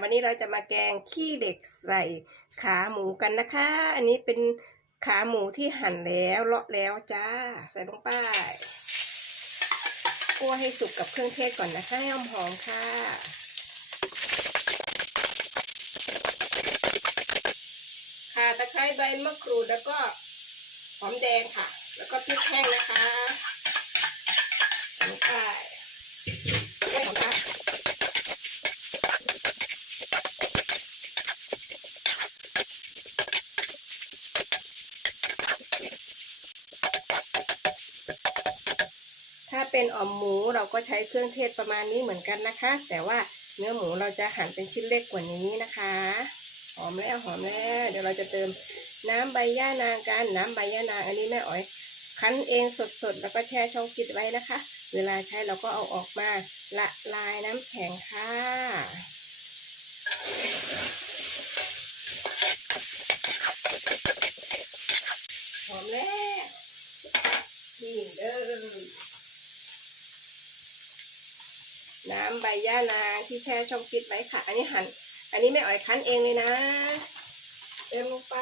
วันนี้เราจะมาแกงขี้เหล็กใส่ขาหมูกันนะคะ อันนี้เป็นขาหมูที่หั่นแล้วเลาะแล้วจ้า ใส่ลงไปคั่วให้สุกกับเครื่องเทศก่อนนะคะให้หอมค่ะ ค่ะตะไคร้ใบมะกรูดแล้วก็หอมแดงค่ะ แล้วก็พริกแห้งนะคะใส่ลงไปแค่หอมค่ะ ถ้า เป็นอ่อมหมูเราก็ใช้เครื่องเทศประมาณนี้เหมือนกันนะคะ แต่ว่าเนื้อหมูเราจะหั่นเป็นชิ้นเล็กกว่านี้นะคะ หอมแล้วหอมแล้วเดี๋ยวเราจะเติมน้ำใบย่านางกันน้ำใบย่านางอันนี้แม่อ๋อยคั้นเองสดๆ แล้วก็แช่ช่องฟิตไว้นะคะ เวลาใช้เราก็เอาออกมาละลายน้ำแข็งค่ะหอมแล้วนี่เด้อ น้ำใบย่านางที่แช่ช่องฟิตไว้ค่ะ อันนี้หั่นอันนี้ไม่อ่อยคั้นเองเลยนะ เติมลงไป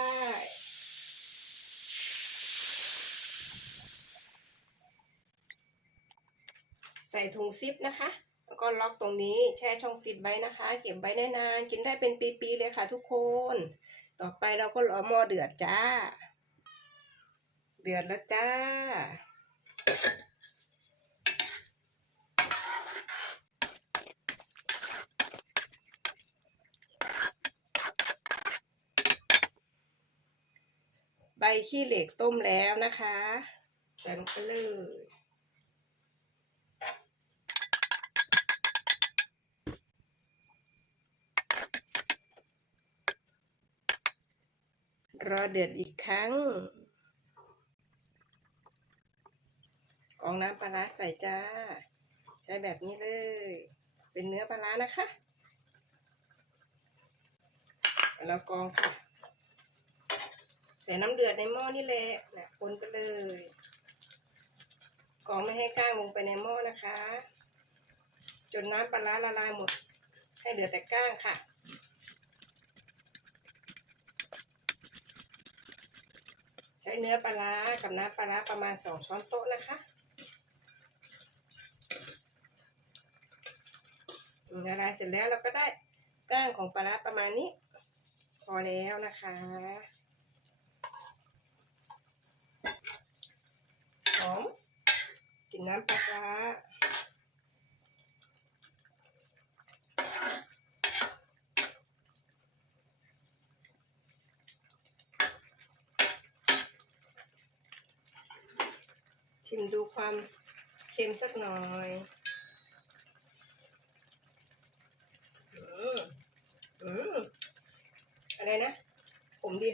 ใส่ถุงซิปนะคะ แล้วก็ล็อกตรงนี้แช่ช่องฟิตไว้นะคะ เก็บไว้ได้นาน กินได้เป็นปีๆเลยค่ะทุกคน ต่อไปเราก็รอหม้อเดือดจ้า เดือดแล้วจ้า ขี้เหล็กต้มแล้วนะคะใส่ลงไปเลยรอเดือดอีกครั้ง กองน้ำปลาใส่จ้า ใช้แบบนี้เลย เป็นเนื้อปลานะคะ แล้วกองค่ะ ใส่น้ำเดือดในหม้อนี่แหละนะคนกันเลยกรองไม่ให้ก้างลงไปในหม้อนะคะ จนน้ำปลาละลายหมด ให้เหลือแต่ก้างค่ะใช้เนื้อปลากับน้ำปลาประมาณสองช้อนโต๊ะนะคะละลายเสร็จแล้วเราก็ได้ก้างของปลาประมาณนี้ พอแล้วนะคะ หอมกลิ่ น้ำปลาร้าชิมดูความเค็มสักหน่อยอืมอืมอะไรนะ ผมดี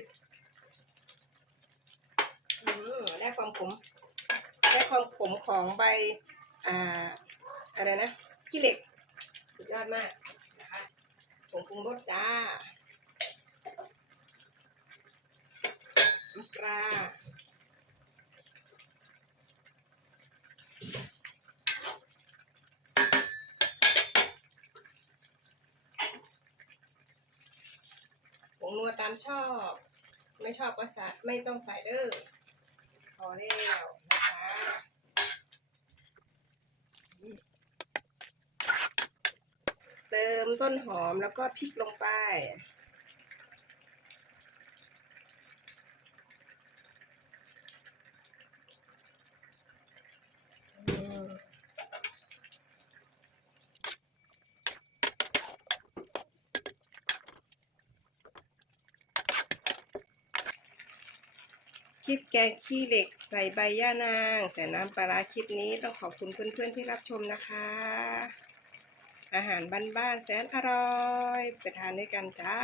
อืมได้ความขม ได้ความขมของใบอ่าอะไรนะขี้เหล็ก สุดยอดมากนะคะผงปรุงรสจ้าน้ำปลาผงนัวตามชอบ ไม่ชอบก็ใส่ไม่ต้องใส่เด้อพอแล้ว เติมต้นหอมแล้วก็พริกลงไป คลิปแกงขี้เหล็กใส่ใบย่านาง ใส่น้ำปลาร้าคลิปนี้ต้องขอบคุณเพื่อนๆที่รับชมนะคะ อาหารบ้านๆแสนอร่อยไปทานด้วยกันจ้า